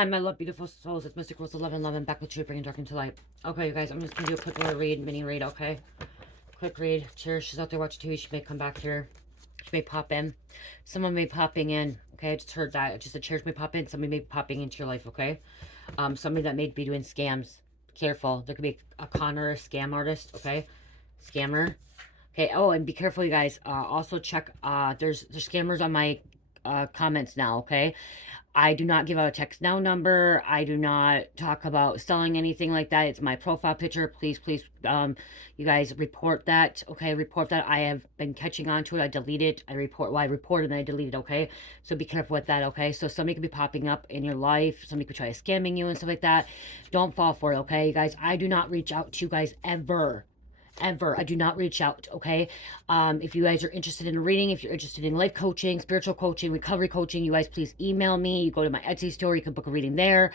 Hi, my love, beautiful souls. It's Mystic Rose 1111, back with you, bringing dark into light. Okay, you guys, I'm just going to do a quick little read, mini read, okay? Quick read. Cheers. She's out there watching TV. She may come back here. She may pop in. Someone may be popping in, okay? I just heard that. Just the chairs may pop in. Somebody may be popping into your life, okay? Somebody that may be doing scams. Careful. There could be a conner, a scam artist, okay? Scammer. Okay, oh, and be careful, you guys. Also check, there's scammers on my comments now, okay? I do not give out a text now number. I do not talk about selling anything like that. It's my profile picture. Please, please, you guys report that. Okay, report that. I have been catching on to it. I delete it. I reported and I deleted. Okay, so be careful with that. Okay, so somebody could be popping up in your life. Somebody could try scamming you and stuff like that. Don't fall for it. Okay, you guys. I do not reach out to you guys ever. I do not reach out, okay? If you guys are interested in reading, if you're interested in life coaching, spiritual coaching, recovery coaching, you guys please email me. You go to my Etsy store, you can book a reading there.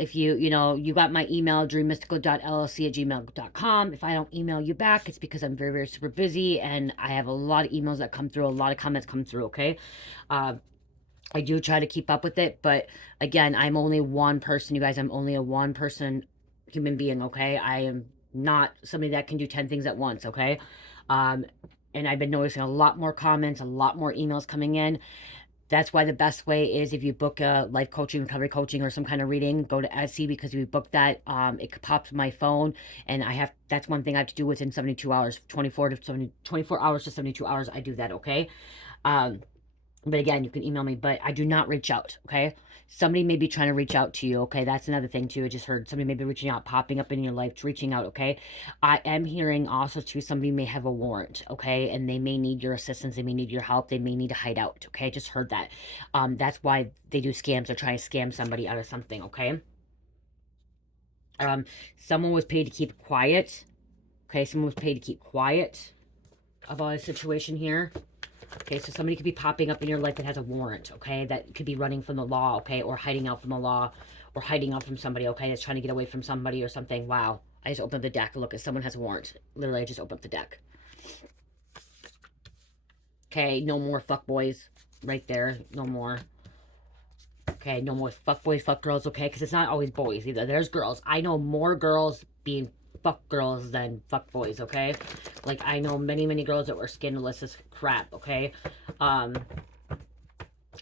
If you know, you got my email, DreamMystical.LLC at gmail.com. If I don't email you back, it's because I'm very, very super busy and I have a lot of emails that come through, a lot of comments come through, okay? I do try to keep up with it, but again, I'm only one person, you guys. I'm only a one person human being, okay? I am not somebody that can do 10 things at once, okay? And I've been noticing a lot more comments, a lot more emails coming in. That's why the best way is if you book a life coaching, recovery coaching, or some kind of reading, go to Etsy, because if you book that, it pops my phone, and that's one thing I have to do within 72 hours, 24 hours to 72 hours, I do that, okay? But again, you can email me, but I do not reach out, okay? Somebody may be trying to reach out to you, okay? That's another thing, too. I just heard somebody may be reaching out, popping up in your life, reaching out, okay? I am hearing also, too, somebody may have a warrant, okay? And they may need your assistance. They may need your help. They may need to hide out, okay? I just heard that. That's why they do scams. They're trying to scam somebody out of something, okay? Someone was paid to keep quiet, okay? Someone was paid to keep quiet about a situation here. Okay, so somebody could be popping up in your life that has a warrant, okay? That could be running from the law, okay? Or hiding out from the law, or hiding out from somebody, okay? That's trying to get away from somebody or something. Wow. I just opened the deck. Look, if someone has a warrant. Literally, I just opened up the deck. Okay, no more fuckboys. Right there. No more. Okay, no more fuckboys, fuck girls, okay? Because it's not always boys either. There's girls. I know more girls being fuck girls than fuck boys, okay? Like, I know many, many girls that were scandalous as crap, okay? I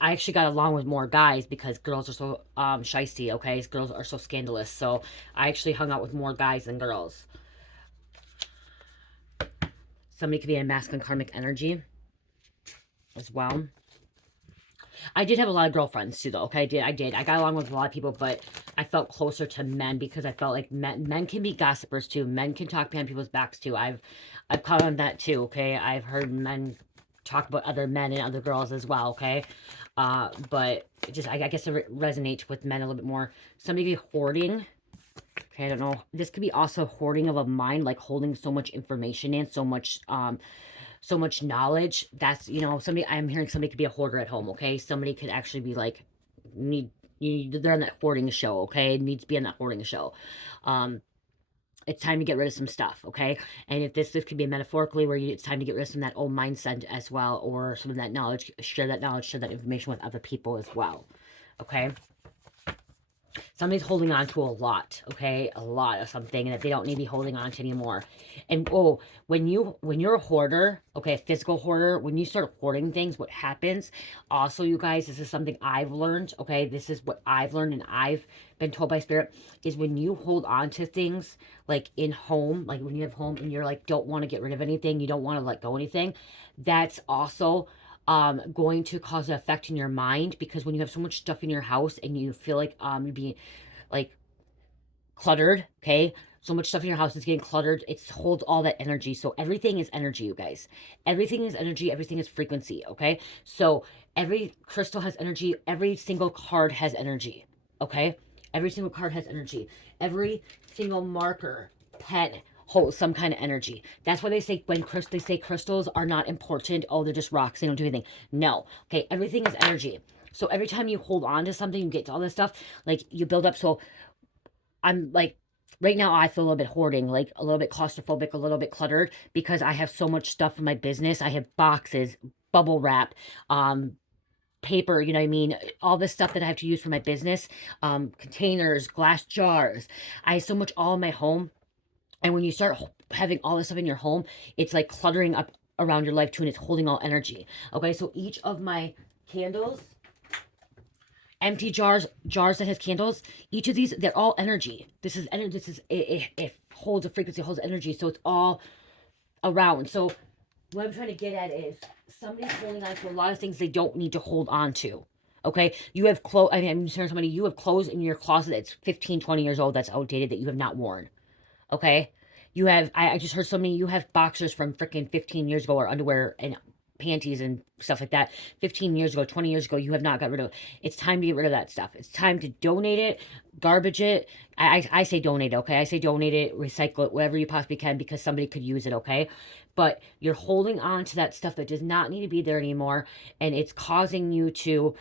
actually got along with more guys because girls are so shisty, okay? Girls are so scandalous. So I actually hung out with more guys than girls. Somebody could be in masculine karmic energy as well. I did have a lot of girlfriends too, though. Okay, I did. I got along with a lot of people, but I felt closer to men because I felt like men can be gossipers too. Men can talk behind people's backs too. I've caught on that too. Okay, I've heard men talk about other men and other girls as well. Okay, but just I guess it resonates with men a little bit more. Somebody be hoarding. Okay, I don't know. This could be also hoarding of a mind, like holding so much information in, so much knowledge. That's, you know, I'm hearing somebody could be a hoarder at home, okay? Somebody could actually be like, they're on that hoarding show, okay? Needs to be on that hoarding show. It's time to get rid of some stuff, okay? And if this could be metaphorically where it's time to get rid of some of that old mindset as well, or some of that knowledge, share that information with other people as well, okay? Somebody's holding on to a lot, okay? A lot of something that they don't need to be holding on to anymore. And when you're a hoarder, okay, a physical hoarder, when you start hoarding things, what happens? Also, you guys, this is something I've learned, okay? This is what I've learned and I've been told by spirit, is when you hold on to things, like in home, like when you have home and you're like, don't want to get rid of anything, you don't want to let go anything, that's also going to cause an effect in your mind, because when you have so much stuff in your house and you feel like you're being like cluttered, okay, so much stuff in your house is getting cluttered, it holds all that energy. So everything is energy, you guys. Everything is energy, everything is frequency, okay? So every crystal has energy, every single card has energy, okay? Every single card has energy. Every single marker, pen, hold some kind of energy. That's why they say they say crystals are not important. Oh, they're just rocks. They don't do anything. No. Okay, everything is energy. So every time you hold on to something, you get to all this stuff, like you build up. So I'm like, right now I feel a little bit hoarding, like a little bit claustrophobic, a little bit cluttered, because I have so much stuff in my business. I have boxes, bubble wrap, paper, you know what I mean? All this stuff that I have to use for my business, containers, glass jars. I have so much all in my home. And when you start having all this stuff in your home, it's like cluttering up around your life too, and it's holding all energy. Okay, so each of my candles, empty jars that has candles, each of these, they're all energy. This is energy. It holds a frequency, holds energy, so it's all around. So what I'm trying to get at is somebody's holding on to a lot of things they don't need to hold on to. Okay, you have clothes. I mean, I'm telling somebody, you have clothes in your closet that's 15, 20 years old, that's outdated, that you have not worn. Okay, you have. I just heard somebody. You have boxers from freaking 15 years ago, or underwear and panties and stuff like that. 15 years ago, 20 years ago, you have not got rid of. It's time to get rid of that stuff. It's time to donate it, garbage it. I say donate it. Okay, I say donate it, recycle it, whatever you possibly can, because somebody could use it. Okay, but you're holding on to that stuff that does not need to be there anymore, and it's causing you to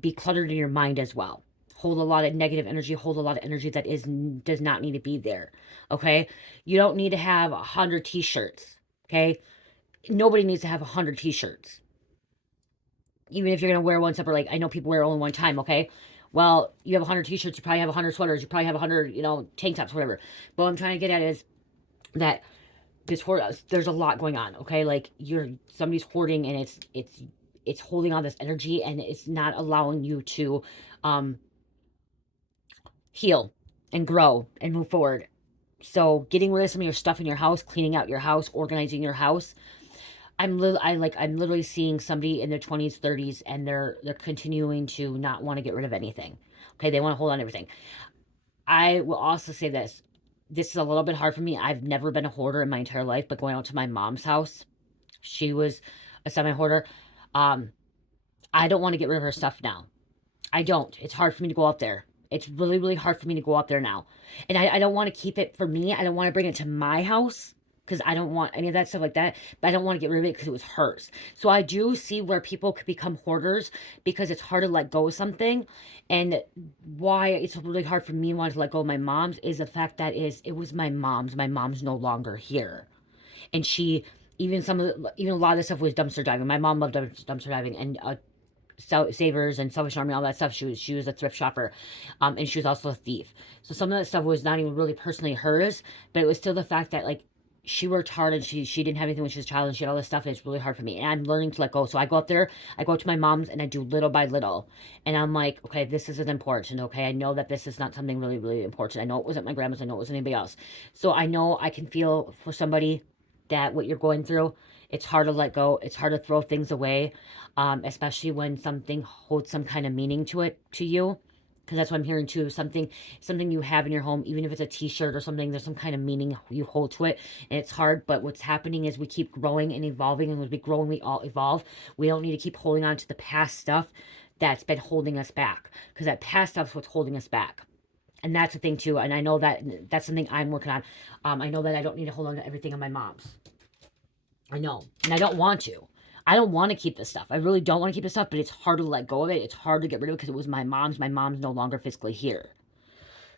be cluttered in your mind as well. Hold a lot of negative energy, hold a lot of energy that does not need to be there. Okay, you don't need to have 100 t-shirts. Okay, nobody needs to have 100 t-shirts, even if you're gonna wear one separate. Like, I know people wear only one time. Okay, well, you have 100 t-shirts, you probably have 100 sweaters, you probably have 100, tank tops, whatever. But what I'm trying to get at is that there's a lot going on. Okay, like, somebody's hoarding, and it's holding on this energy, and it's not allowing you to heal and grow and move forward. So getting rid of some of your stuff in your house, cleaning out your house, organizing your house. I'm literally seeing somebody in their 20s, 30s, and they're continuing to not want to get rid of anything. Okay, they want to hold on to everything. I will also say this. This is a little bit hard for me. I've never been a hoarder in my entire life, but going out to my mom's house, she was a semi-hoarder. I don't want to get rid of her stuff now. I don't. It's hard for me to go out there. It's really, really hard for me to go out there now. And I don't want to keep it for me. I don't want to bring it to my house, because I don't want any of that stuff like that. But I don't want to get rid of it because it was hers. So I do see where people could become hoarders, because it's hard to let go of something. And why it's really hard for me wanting to let go of my mom's is the fact that it was my mom's. My mom's no longer here. And even a lot of this stuff was dumpster diving. My mom loved dumpster diving, and Savers and Salvation Army, all that stuff. She was a thrift shopper, and she was also a thief. So some of that stuff was not even really personally hers, but it was still the fact that, like, she worked hard, and she didn't have anything when she was a child, and she had all this stuff, and it's really hard for me. And I'm learning to let go. So I go up there, I go to my mom's, and I do little by little. And I'm like, okay, this isn't important. Okay, I know that this is not something really, really important. I know it wasn't my grandma's. I know it wasn't anybody else. So I know I can feel for somebody that what you're going through, it's hard to let go. It's hard to throw things away, especially when something holds some kind of meaning to you. Because that's what I'm hearing too. Something you have in your home, even if it's a t-shirt or something, there's some kind of meaning you hold to it. And it's hard, but what's happening is we keep growing and evolving. And as we grow and we all evolve, we don't need to keep holding on to the past stuff that's been holding us back. Because that past stuff's what's holding us back. And that's the thing too. And I know that's something I'm working on. I know that I don't need to hold on to everything on my mom's. I know. And I don't want to. I don't want to keep this stuff. I really don't want to keep this stuff, but it's hard to let go of it. It's hard to get rid of it because it was my mom's. My mom's no longer physically here.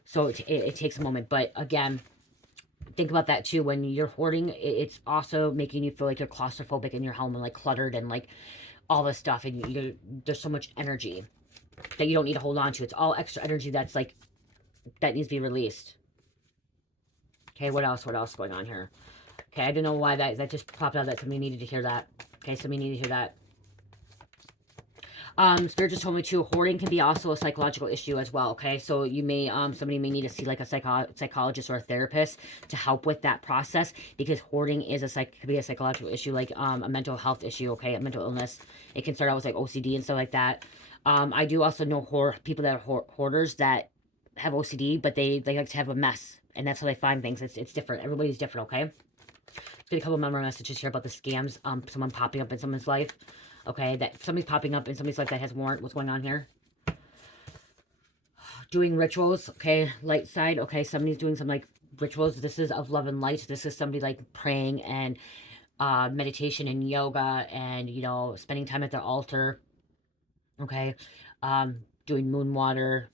So it takes a moment. But again, think about that too. When you're hoarding, it's also making you feel like you're claustrophobic in your home and like cluttered and like all this stuff. And there's so much energy that you don't need to hold on to. It's all extra energy that's like, that needs to be released. Okay, what else? What else going on here? Okay, I don't know why that just popped out, that somebody needed to hear that. Okay, somebody needed to hear that. Spirit just told me too, hoarding can be also a psychological issue as well. Okay, so you may, somebody may need to see like a psychologist or a therapist to help with that process, because hoarding is could be a psychological issue, like a mental health issue. Okay, a mental illness. It can start out with like OCD and stuff like that. I do also know people that are hoarders that have OCD, but they like to have a mess, and that's how they find things. It's different. Everybody's different. Okay. Get a couple member messages here about the scams. Someone popping up in someone's life. Okay, that somebody's popping up in somebody's life that has Warrant. What's going on here? Doing rituals. Okay, light side. Okay, somebody's doing some like rituals. This is of love and light. This is somebody like praying and meditation and yoga and spending time at their altar. Okay, doing moon water,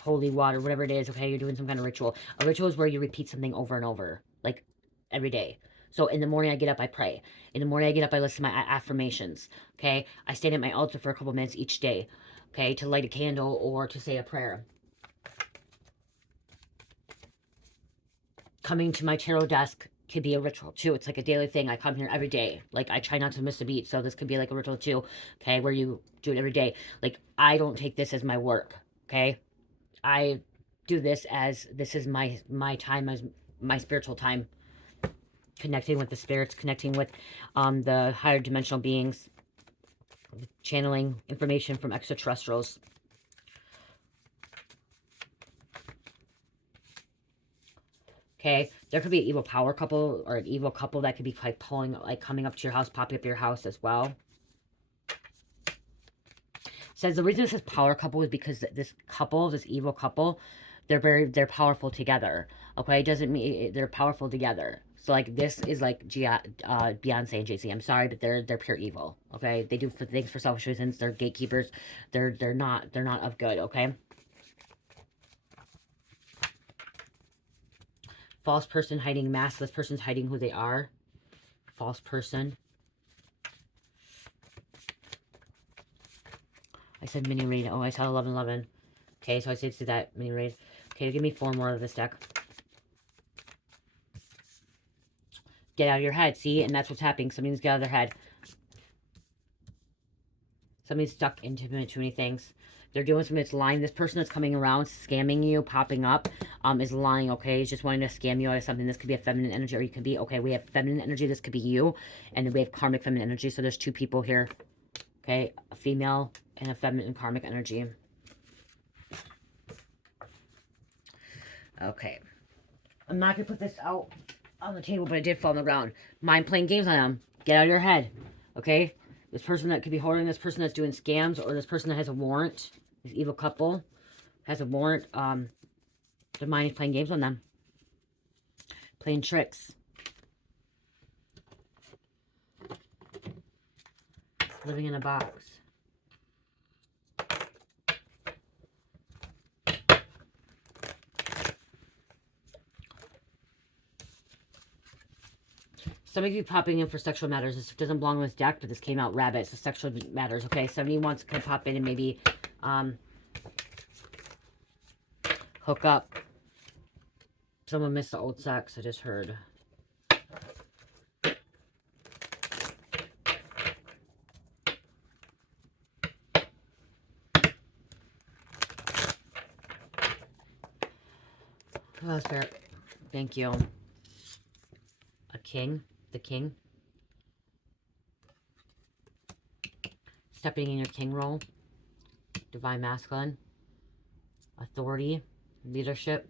holy water, whatever it is. Okay, you're doing some kind of ritual. A ritual is where you repeat something over and over, like every day. So in the morning I get up, I pray. In the morning I get up, I listen to my affirmations. Okay. I stand at my altar for a couple minutes each day. Okay. To light a candle or to say a prayer. Coming to my tarot desk could be a ritual too. It's like a daily thing. I come here every day. Like, I try not to miss a beat. So this could be like a ritual too. Okay. Where you do it every day. Like, I don't take this as my work. Okay. I do this as, this is my time, as my spiritual time. Connecting with the spirits, connecting with the higher dimensional beings, channeling information from extraterrestrials. Okay, there could be an evil power couple or an evil couple that could be like pulling, like coming up to your house, popping up your house as well. Says the reason it says power couple is because this couple, this evil couple, they're powerful together. Okay, it doesn't mean they're powerful together. So like this is like Beyonce and Jay-Z. I'm sorry, but they're pure evil. Okay, they do things for selfish reasons. They're gatekeepers. They're not of good. Okay. False person hiding mask. This person's hiding who they are. False person. I said mini read. Oh, I saw 1111. Okay, so I said to that mini read. Okay, give me 4 more of this deck. Get out of your head. See? And that's what's happening. Somebody's got out of their head. Somebody's stuck into too many things. They're doing something that's lying. This person that's coming around, scamming you, popping up, is lying, okay? He's just wanting to scam you out of something. This could be a feminine energy, or you could be, okay, we have feminine energy. This could be you. And then we have karmic feminine energy. So there's 2 people here, okay? A female and a feminine karmic energy. Okay. I'm not going to put this out on the table, but it did fall on the ground. Mind playing games on them. Get out of your head, okay? This person that could be hoarding, this person that's doing scams, or this person that has a warrant, this evil couple has a warrant, their mind is playing games on them. Playing tricks. Living in a box. Some of you popping in for sexual matters. This doesn't belong in this deck, but this came out rabbit. So sexual matters. Okay, somebody wants to pop in and maybe hook up. Someone missed the old sex, I just heard. Oh, Spirit. Thank you. A king. The king. Stepping in your king role. Divine masculine. Authority. Leadership.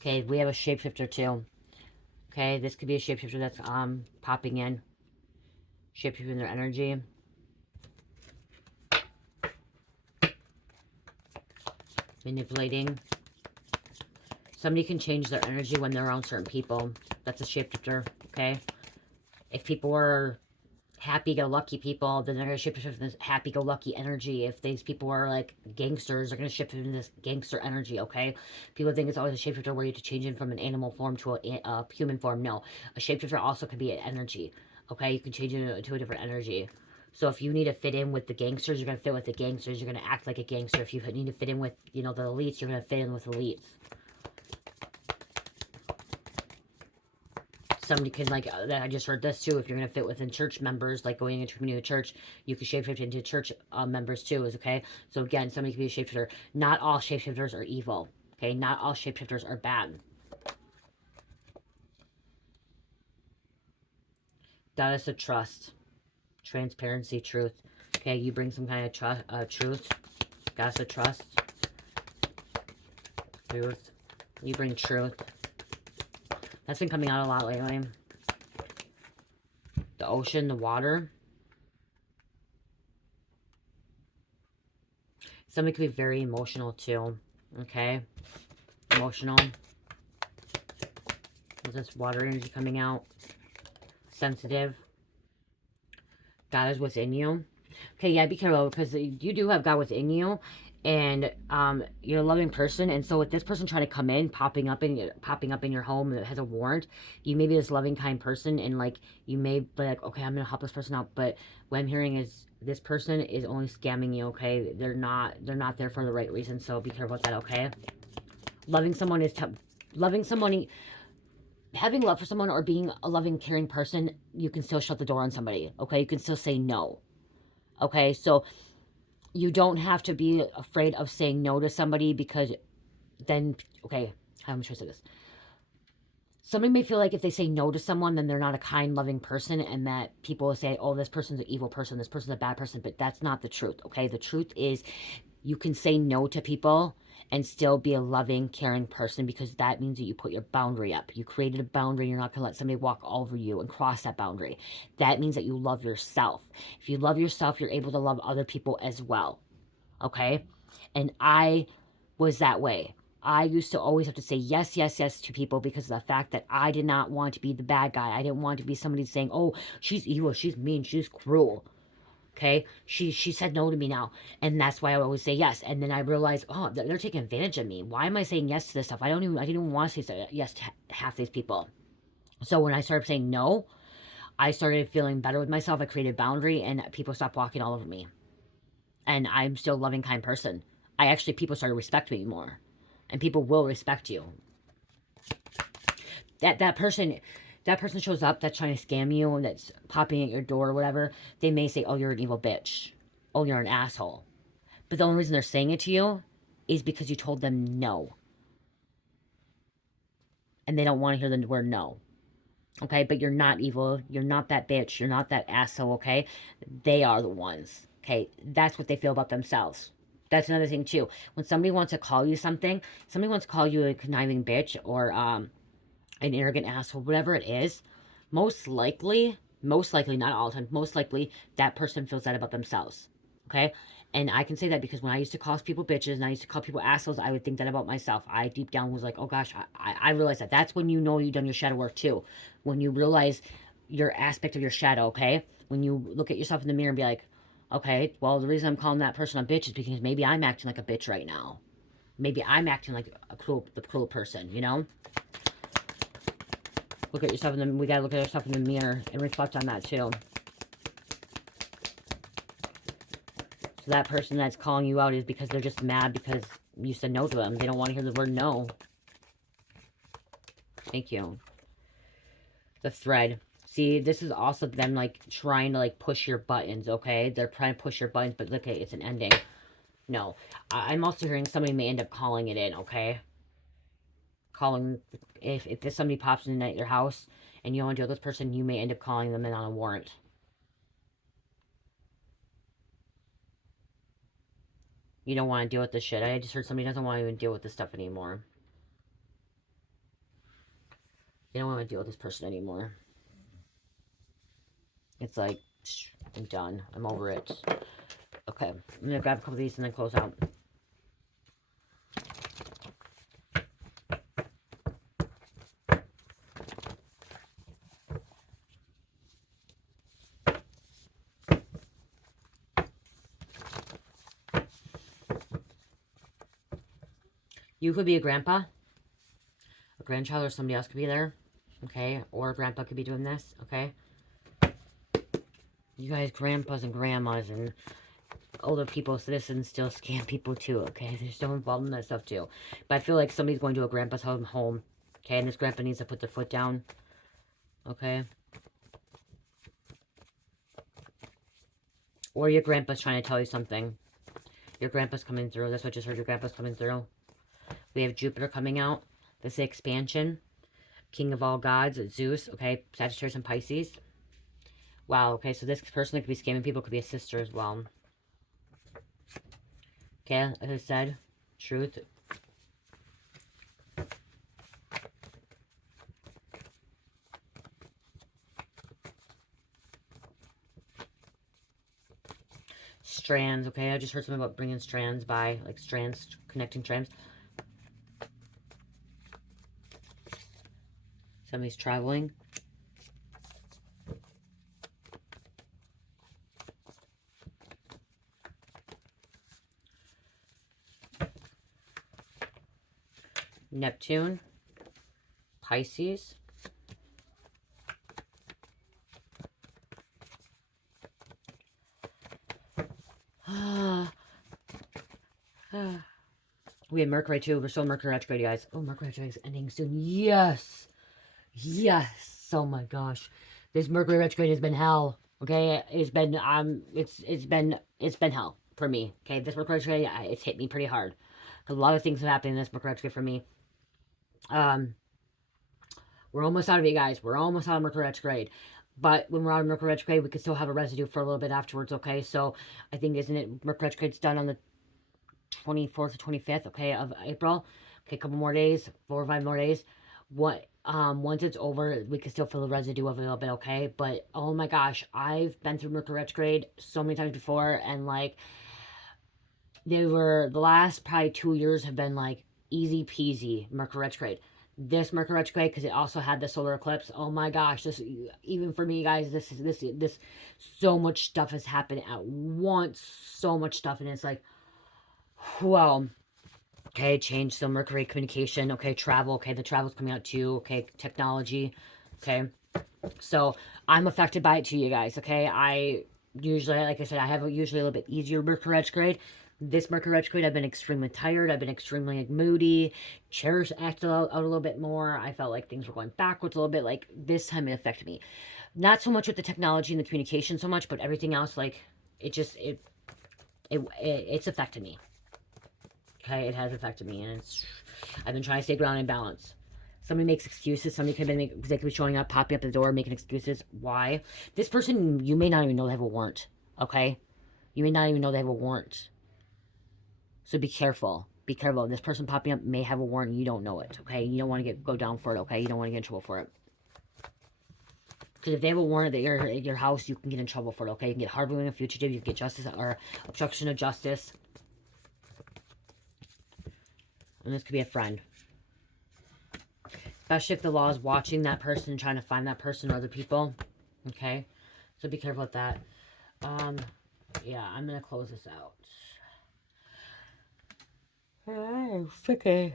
Okay, we have a shapeshifter too. Okay, this could be a shapeshifter that's popping in. Shapeshifting their energy. Manipulating. Somebody can change their energy when they're around certain people. That's a shapeshifter, okay? If people are happy-go-lucky people, then they're going to shift into this happy-go-lucky energy. If these people are like gangsters, they're going to shift into this gangster energy, okay? People think it's always a shapeshifter where you have to change in from an animal form to a human form. No. A shapeshifter also could be an energy, okay? You can change it into a different energy. So if you need to fit in with the gangsters, you're going to fit with the gangsters. You're going to act like a gangster. If you need to fit in with, you know, the elites, you're going to fit in with elites. Somebody can, like, I just heard this too, if you're going to fit within church members, like going into a new church, you can shapeshift into church members too, is okay? So again, somebody can be a shapeshifter. Not all shapeshifters are evil, okay? Not all shapeshifters are bad. Goddess of trust, transparency, truth. Okay, you bring some kind of truth. Goddess of trust, truth. You bring truth. That's been coming out a lot lately. The ocean, the water. Somebody could be very emotional too. Okay? Emotional. There's this water energy coming out. Sensitive. God is within you. Okay, yeah, be careful because you do have God within you. and you're a loving person, and so with this person trying to come in, popping up in your home that has a warrant, you may be this loving, kind person, and like you may be like, okay, I'm gonna help this person out, but what I'm hearing is this person is only scamming you. Okay, they're not there for the right reason, so be careful with that. Okay, loving someone is loving someone, having love for someone, or being a loving, caring person, you can still shut the door on somebody. Okay, you can still say no. Okay, so you don't have to be afraid of saying no to somebody, because then, okay, how am I trying to say this? Somebody may feel like if they say no to someone, then they're not a kind, loving person, and that people will say, oh, this person's an evil person, this person's a bad person, but that's not the truth, okay? The truth is you can say no to people and still be a loving, caring person, because that means that you put your boundary up. You created a boundary. You're not going to let somebody walk over you and cross that boundary. That means that you love yourself. If you love yourself, you're able to love other people as well, okay? And I was that way. I used to always have to say yes, yes, yes to people, because of the fact that I did not want to be the bad guy. I didn't want to be somebody saying, oh, she's evil, she's mean, she's cruel. Okay, she said no to me now, and that's why I always say yes. And then I realized, oh, they're taking advantage of me. Why am I saying yes to this stuff? I didn't even want to say yes to half these people. So when I started saying no, I started feeling better with myself. I created a boundary, and people stopped walking all over me. And I'm still a loving, kind person. People started respecting me more, and people will respect you. That person shows up that's trying to scam you and that's popping at your door or whatever. They may say, oh, you're an evil bitch, oh, you're an asshole, but the only reason they're saying it to you is because you told them no, and they don't want to hear the word no. Okay, but you're not evil, you're not that bitch, you're not that asshole. Okay, they are the ones. Okay, that's what they feel about themselves. That's another thing too. When somebody wants to call you something, somebody wants to call you a conniving bitch, or an arrogant asshole, whatever it is, most likely, not all the time, most likely, that person feels that about themselves. Okay? And I can say that because when I used to call people bitches and I used to call people assholes, I would think that about myself. I deep down was like, oh gosh, I realized that. That's when you know you've done your shadow work too. When you realize your aspect of your shadow, okay? When you look at yourself in the mirror and be like, okay, well, the reason I'm calling that person a bitch is because maybe I'm acting like a bitch right now. Maybe I'm acting like the cruel person, you know? Look at yourself we gotta look at ourselves in the mirror and reflect on that too. So that person that's calling you out is because they're just mad because you said no to them. They don't want to hear the word no. Thank you. The thread. See, this is also them like trying to like push your buttons, okay? They're trying to push your buttons, but look, it's an ending. No. I'm also hearing somebody may end up calling it in, okay? Calling, if somebody pops in at your house and you don't want to deal with this person, you may end up calling them in on a warrant. You don't want to deal with this shit. I just heard somebody doesn't want to even deal with this stuff anymore. They don't want to deal with this person anymore. It's like, I'm done. I'm over it. Okay, I'm going to grab a couple of these and then close out. You could be a grandpa, a grandchild, or somebody else could be there, okay? Or a grandpa could be doing this, okay? You guys, grandpas and grandmas and older people, citizens, still scam people too, okay? They're still involved in that stuff too. But I feel like somebody's going to a grandpa's home, okay? And this grandpa needs to put their foot down, okay? Or your grandpa's trying to tell you something. Your grandpa's coming through. That's what I just heard. Your grandpa's coming through. We have Jupiter coming out. This is expansion. King of all gods, Zeus, okay? Sagittarius and Pisces. Wow, okay, so this person that could be scamming people could be a sister as well. Okay, as I said, truth. Strands, okay? I just heard something about bringing strands by, like strands, connecting strands. Somebody's traveling. Neptune, Pisces, we have Mercury too. We're still Mercury retrograde, guys. Oh, Mercury retrograde is ending soon. Yes. Yes. Oh my gosh. This Mercury retrograde has been hell. Okay. It's been it's been hell for me. Okay. This Mercury retrograde, it's hit me pretty hard. A lot of things have happened in this Mercury retrograde for me. We're almost out of it, guys. We're almost out of Mercury retrograde. But when we're out of Mercury retrograde, we could still have a residue for a little bit afterwards, okay? So, I think, isn't it, Mercury retrograde's done on the 24th or 25th, okay, of April. Okay, a couple more days, 4 or 5 more days. Once it's over, we can still feel the residue of it a little bit, okay? But, oh my gosh, I've been through Mercury retrograde so many times before, and, like, the last probably 2 years have been, like, easy peasy Mercury retrograde. This Mercury retrograde, because it also had the solar eclipse. Oh my gosh, this, even for me, guys, this so much stuff has happened at once. So much stuff, and it's like, well, okay, change. So Mercury communication, okay, travel, okay, the travel's coming out too, okay, technology, okay. So I'm affected by it too, you guys, okay. I usually, like I said, I have usually a little bit easier Mercury retrograde. This Mercury retrograde, I've been extremely tired. I've been extremely, like, moody. Chairs acted out a little bit more. I felt like things were going backwards a little bit. Like, this time it affected me. Not so much with the technology and the communication so much, but everything else, like, it's affected me. Okay, it has affected me, and I've been trying to stay grounded and balanced. Somebody makes excuses. Somebody could be showing up, popping up at the door, making excuses. Why? This person, you may not even know they have a warrant. Okay, you may not even know they have a warrant. So be careful. Be careful. This person popping up may have a warrant and you don't know it, okay? You don't want to go down for it, okay? You don't want to get in trouble for it. Because if they have a warrant at your house, you can get in trouble for it, okay? You can get harboring a fugitive, you can get justice or obstruction of justice. And this could be a friend. Especially if the law is watching that person, trying to find that person or other people, okay? So be careful with that. Yeah, I'm going to close this out. I'm freaking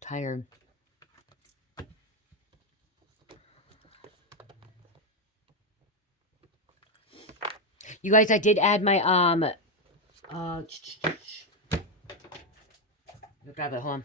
tired. You guys, I did add my, grab it, hold on.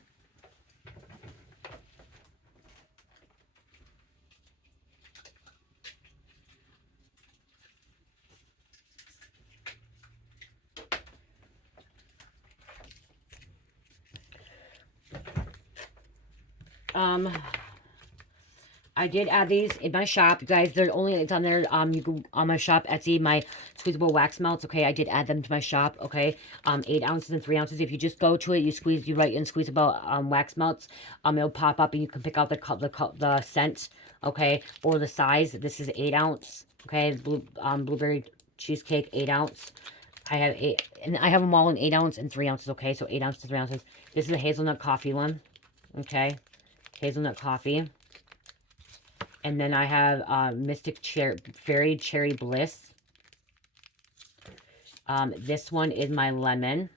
I did add these in my shop, you guys. It's on there. You can on my shop Etsy, my squeezable wax melts. Okay, I did add them to my shop. Okay, 8 ounces and 3 ounces. If you just go to it, you write in squeezable wax melts. It'll pop up and you can pick out the scent. Okay, or the size. This is 8 ounce. Okay, blueberry cheesecake 8 ounce. I have 8, and I have them all in 8 ounce and 3 ounces. Okay, so 8 ounces to 3 ounces. This is a hazelnut coffee one. Okay, hazelnut coffee. And then I have Mystic Fairy Cherry Bliss. This one is my lemon.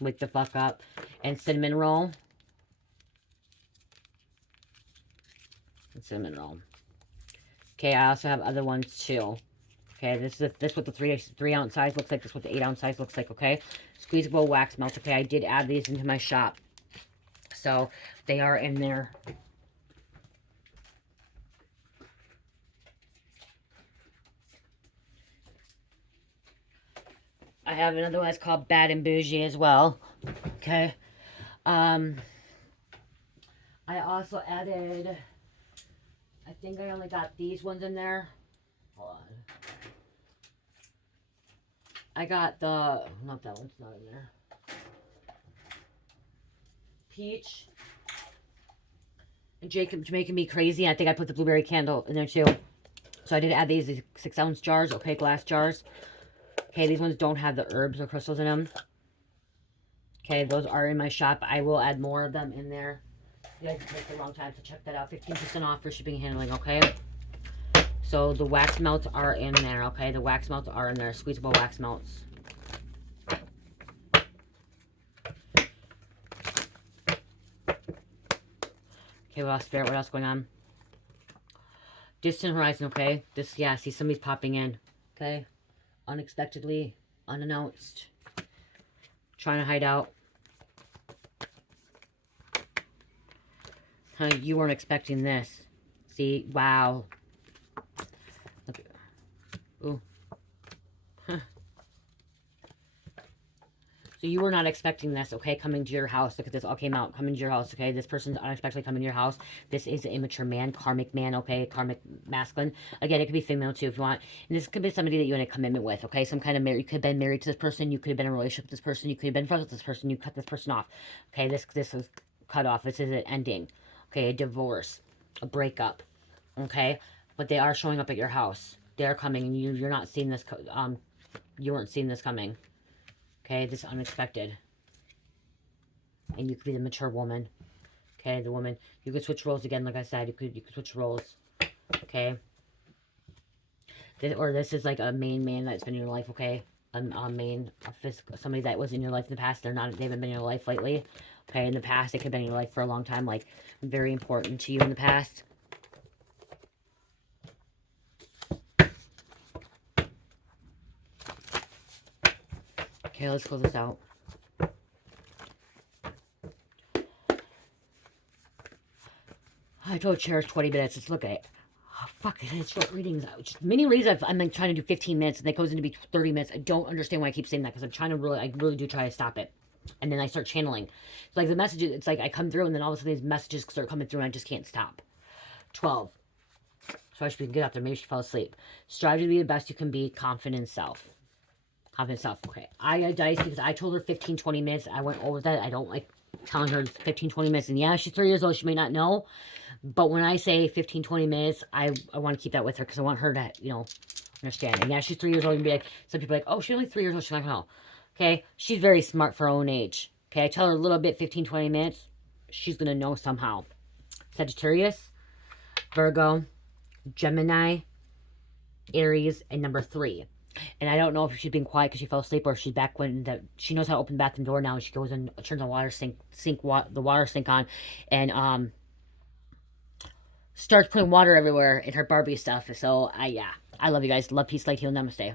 Wake the fuck up. And cinnamon roll. And cinnamon roll. Okay, I also have other ones too. Okay, this is what the 3 ounce size looks like. This is what the 8 ounce size looks like, okay? Squeezable wax melts. Okay, I did add these into my shop. So, they are in there. I have another one that's called Bad and Bougie as well. Okay. I also added, I think I only got these ones in there. Hold on. I got the, not that one's not in there. Peach. And Jacob's making me crazy. I think I put the blueberry candle in there too. So I did add these 6 ounce jars, okay, glass jars. Okay, these ones don't have the herbs or crystals in them. Okay, those are in my shop. I will add more of them in there. You guys take the wrong time to check that out. 15% off for shipping and handling, okay? So the wax melts are in there, okay? The wax melts are in there. Squeezable wax melts. Okay, what else, Spirit? What else going on? Distant horizon, okay? This, yeah, see somebody's popping in. Okay? Unexpectedly, unannounced. Trying to hide out. You weren't expecting this. See? Wow. Look. Ooh. Huh. So you were not expecting this, okay? Coming to your house. Look at this. All came out. Coming to your house, okay? This person's unexpectedly coming to your house. This is an immature man. Karmic man, okay? Karmic masculine. Again, it could be female too if you want. And this could be somebody that you're in a commitment with, okay? Some kind of marriage. You could have been married to this person. You could have been in a relationship with this person. You could have been friends with this person. You cut this person off. Okay? This is cut off. This is an ending. Okay? A divorce. A breakup. Okay? But they are showing up at your house. They're coming and you're not seeing this, you weren't seeing this coming. Okay, this is unexpected. And you could be the mature woman. Okay, the woman. You could switch roles again, like I said. You could switch roles. Okay. This is like a main man that's been in your life, okay? A physical, somebody that was in your life in the past. They haven't been in your life lately. Okay, in the past, they could have been in your life for a long time, like very important to you in the past. Okay, let's close this out. I told Cherish 20 minutes. Let's look at it. Oh, fuck, it's short readings. Mini reads, I'm like trying to do 15 minutes, and it goes into be 30 minutes. I don't understand why I keep saying that, because I'm trying to I really do try to stop it. And then I start channeling. It's like the messages, it's like I come through, and then all of a sudden these messages start coming through, and I just can't stop. 12. So I should get out there. Maybe she fell asleep. Strive to be the best you can be. Confident in self. Confident in self. Okay. I got dice because I told her 15, 20 minutes. I went over that. I don't like telling her 15, 20 minutes. And yeah, she's 3 years old. She may not know. But when I say 15, 20 minutes, I want to keep that with her because I want her to, you know, understand. And yeah, she's 3 years old. And be like, some people are like, oh, she's only 3 years old. She's not going to know. Okay. She's very smart for her own age. Okay. I tell her a little bit, 15, 20 minutes. She's going to know somehow. Sagittarius, Virgo, Gemini, Aries, and number 3. And I don't know if she's being quiet because she fell asleep or if she's back when she knows how to open the bathroom door now. And she goes and turns the water sink on, and starts putting water everywhere in her Barbie stuff. So yeah, I love you guys. Love, peace, light, heal, namaste.